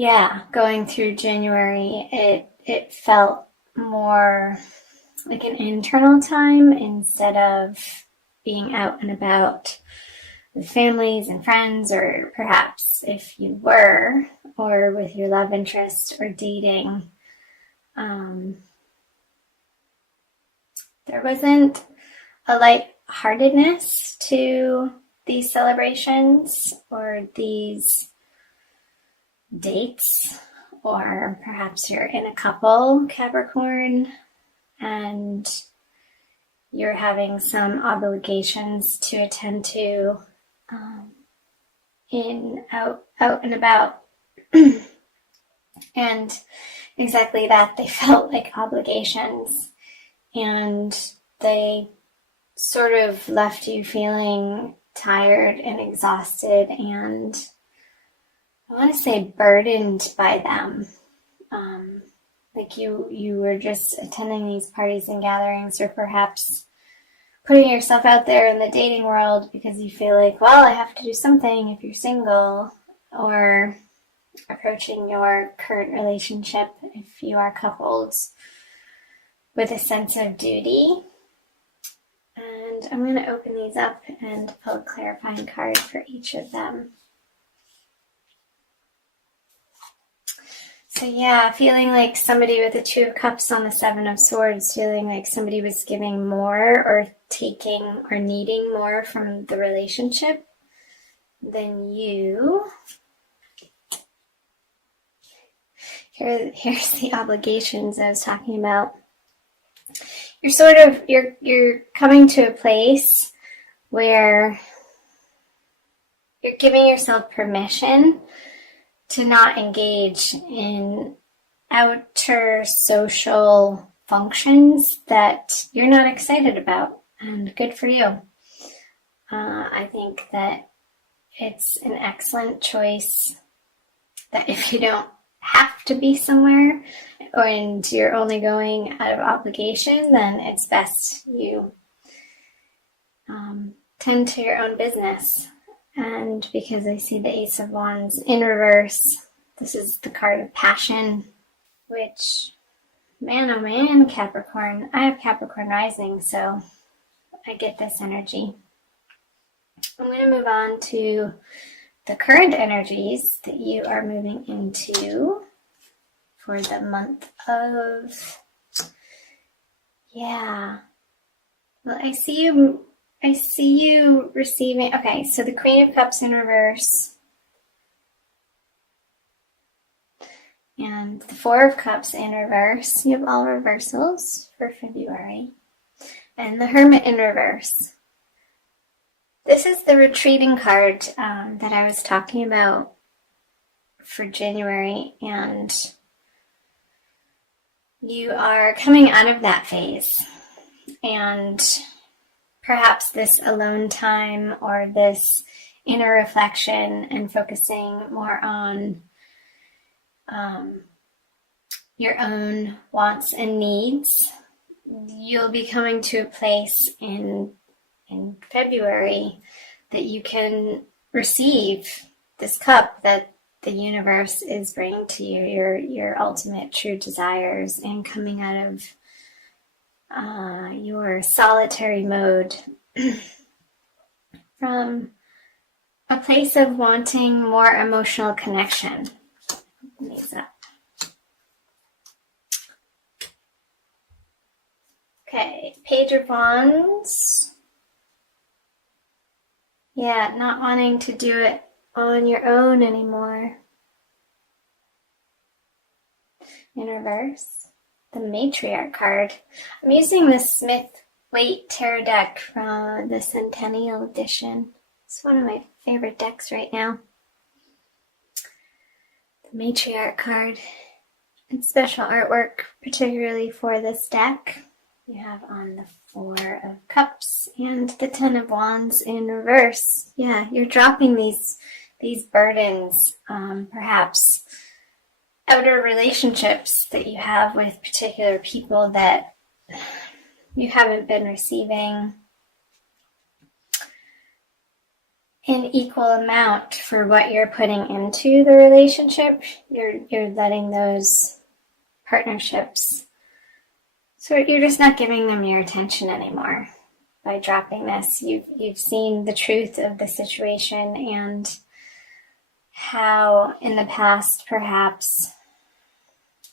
yeah, going through January, it felt more like an internal time instead of being out and about with families and friends, or perhaps if you were, or with your love interest or dating. There wasn't a lightheartedness to these celebrations or these dates, or perhaps you're in a couple, Capricorn, and you're having some obligations to attend to out and about. And exactly that, they felt like obligations, and they sort of left you feeling tired and exhausted, and I want to say burdened by them. Like you were just attending these parties and gatherings, or perhaps putting yourself out there in the dating world because you feel like, well, I have to do something if you're single, or approaching your current relationship if you are coupled with a sense of duty. And I'm going to open these up and pull a clarifying card for each of them. So yeah, feeling like somebody with the Two of Cups on the Seven of Swords, feeling like somebody was giving more or taking or needing more from the relationship than you. Here's the obligations I was talking about. You're coming to a place where you're giving yourself permission to not engage in outer social functions that you're not excited about, and good for you. I think that it's an excellent choice that if you don't have to be somewhere and you're only going out of obligation, then it's best you tend to your own business. And because I see the Ace of Wands in reverse, this is the card of passion, which, man oh man, Capricorn. I have Capricorn rising, so I get this energy. I'm going to move on to the current energies that you are moving into for the month of, well, I see you receiving, okay, so the Queen of Cups in reverse and the Four of Cups in reverse. You have all reversals for February. And the Hermit in reverse. This is the retreating card that I was talking about for January, and you are coming out of that phase, and perhaps this alone time or this inner reflection and focusing more on your own wants and needs. You'll be coming to a place in February that you can receive this cup that the universe is bringing to you, your ultimate true desires, and coming out of your solitary mode from a place of wanting more emotional connection. Open these up. Okay, Page of Wands. Yeah, not wanting to do it on your own anymore. In reverse, the Matriarch card. I'm using the Smith-Waite Tarot deck from the Centennial Edition. It's one of my favorite decks right now. The Matriarch card. It's special artwork, particularly for this deck. You have on the Four of Cups and the Ten of Wands in reverse. Yeah, you're dropping these burdens, perhaps outer relationships that you have with particular people that you haven't been receiving in equal amount for what you're putting into the relationship. You're letting those partnerships, so you're just not giving them your attention anymore. By dropping this, you've seen the truth of the situation and how in the past perhaps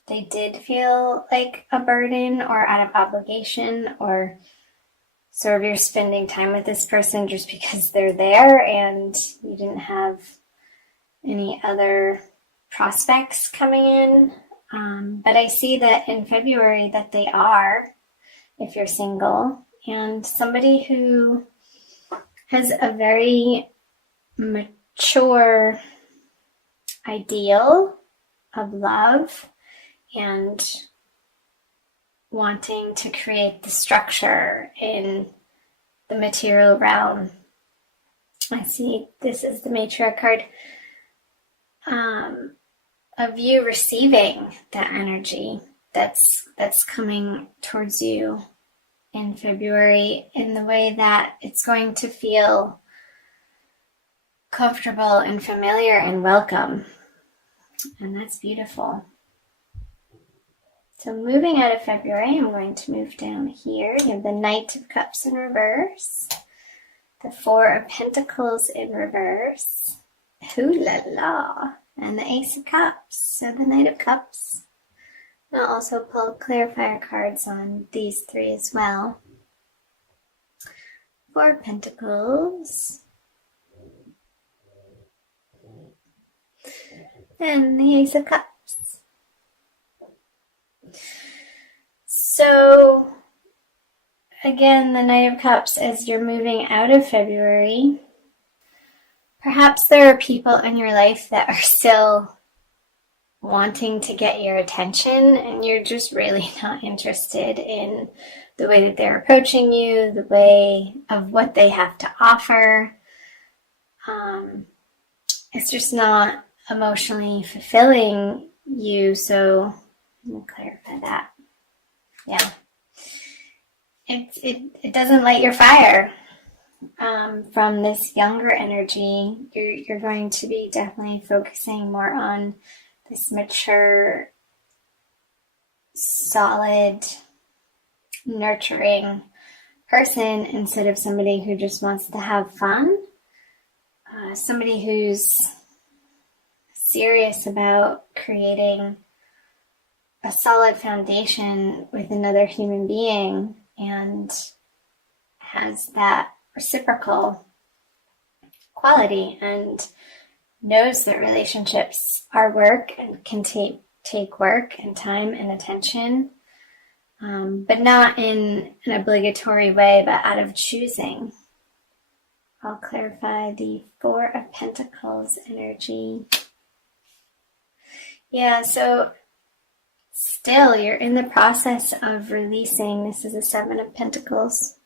they did feel like a burden or out of obligation, or sort of you're spending time with this person just because they're there and you didn't have any other prospects coming in. But I see that in February that they are, if you're single, and somebody who has a very mature ideal of love and wanting to create the structure in the material realm. I see this is the matriarch card of you receiving that energy that's coming towards you in February in the way that it's going to feel comfortable and familiar and welcome. And that's beautiful. So moving out of February, I'm going to move down here. You have the Knight of Cups in reverse, the Four of Pentacles in reverse, ooh la la, and the Ace of Cups. So the Knight of Cups. I'll also pull clarifier cards on these three as well. Four of Pentacles. And the Ace of Cups. So, again, the Knight of Cups, as you're moving out of February, perhaps there are people in your life that are still wanting to get your attention and you're just really not interested in the way that they're approaching you, the way of what they have to offer. It's just not emotionally fulfilling you, so let me clarify that. Yeah. It doesn't light your fire. From this younger energy, you're going to be definitely focusing more on this mature, solid, nurturing person instead of somebody who just wants to have fun. Somebody who's serious about creating a solid foundation with another human being and has that reciprocal quality and knows that relationships are work and can take work and time and attention, but not in an obligatory way, but out of choosing. I'll clarify the Four of Pentacles energy. Yeah, so still you're in the process of releasing. This is a Seven of Pentacles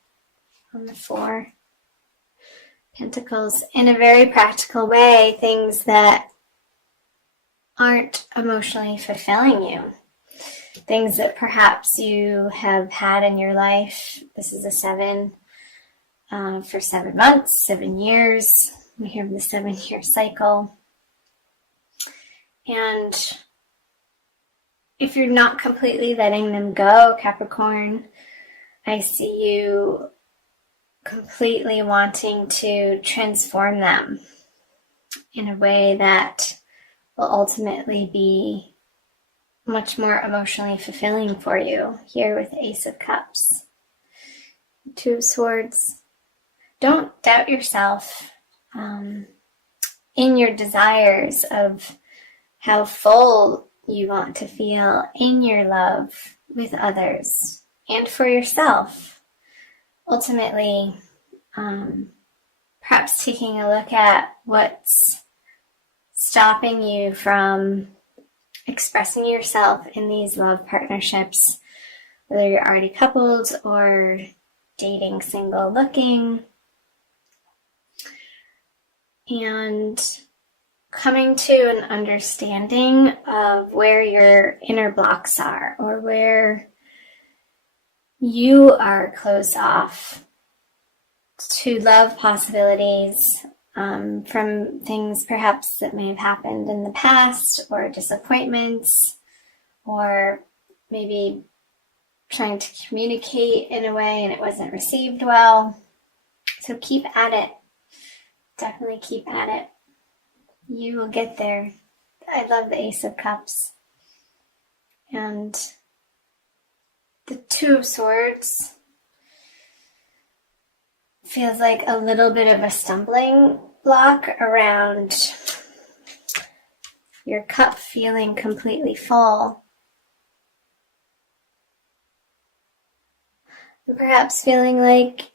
on the Four Pentacles in a very practical way, things that aren't emotionally fulfilling you, things that perhaps you have had in your life. This is a seven for 7 months, 7 years. We have the 7-year cycle. And if you're not completely letting them go, Capricorn, I see you completely wanting to transform them in a way that will ultimately be much more emotionally fulfilling for you. Here with Ace of Cups, Two of Swords. Don't doubt yourself in your desires of how full you want to feel in your love with others and for yourself. Ultimately, perhaps taking a look at what's stopping you from expressing yourself in these love partnerships, whether you're already coupled or dating, single, looking, and coming to an understanding of where your inner blocks are or where you are closed off to love possibilities from things perhaps that may have happened in the past, or disappointments, or maybe trying to communicate in a way and it wasn't received well. So keep at it. Definitely keep at it. You will get there. I love the Ace of Cups. And the Two of Swords feels like a little bit of a stumbling block around your cup feeling completely full. And perhaps feeling like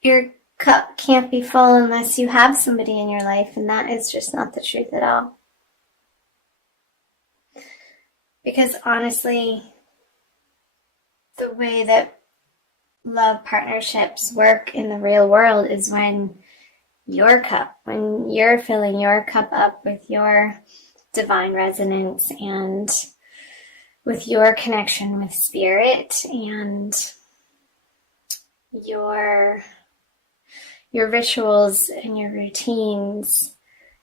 your cup can't be full unless you have somebody in your life, and that is just not the truth at all. Because honestly, the way that love partnerships work in the real world is when you're filling your cup up with your divine resonance and with your connection with spirit and your rituals and your routines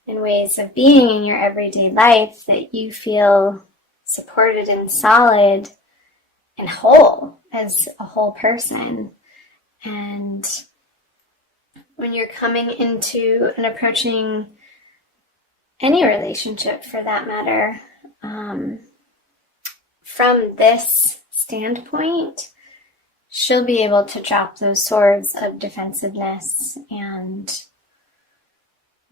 and ways of being in your everyday life, that you feel supported and solid and whole as a whole person. And when you're coming into and approaching any relationship for that matter, from this standpoint, she'll be able to drop those swords of defensiveness and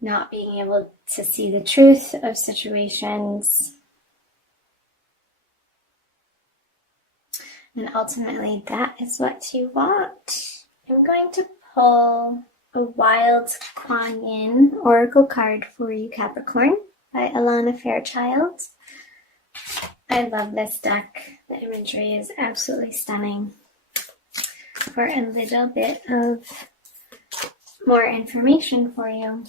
not being able to see the truth of situations. And ultimately, that is what you want. I'm going to pull a Wild Kuan Yin Oracle card for you, Capricorn, by Alana Fairchild. I love this deck. The imagery is absolutely stunning. For a little bit of more information for you.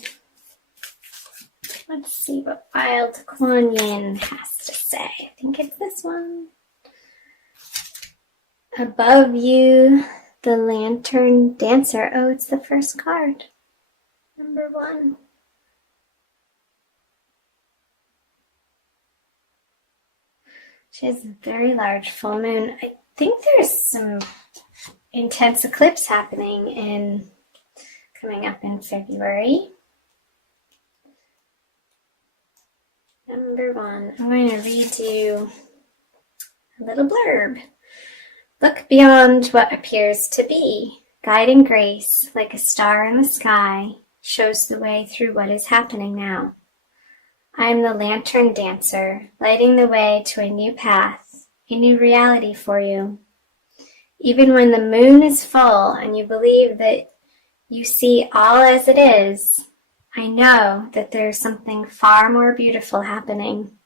Let's see what Wild Kuan Yin has to say. I think it's this one. Above you, the Lantern Dancer. Oh, it's the first card. Number 1. She has a very large full moon. I think there's some intense eclipse happening coming up in February. Number 1. I'm going to read you a little blurb. Look beyond what appears to be. Guiding grace, like a star in the sky, shows the way through what is happening now. I am the Lantern Dancer, lighting the way to a new path, a new reality for you. Even when the moon is full and you believe that you see all as it is, I know that there is something far more beautiful happening.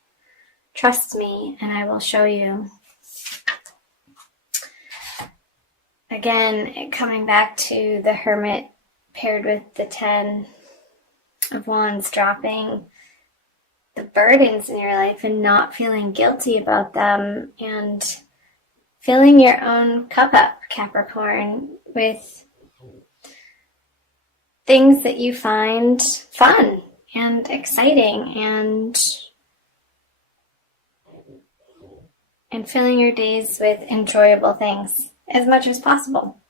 Trust me, and I will show you. Again, coming back to the Hermit paired with the 10 of Wands, dropping the burdens in your life and not feeling guilty about them, and filling your own cup up, Capricorn, with things that you find fun and exciting, and filling your days with enjoyable things as much as possible.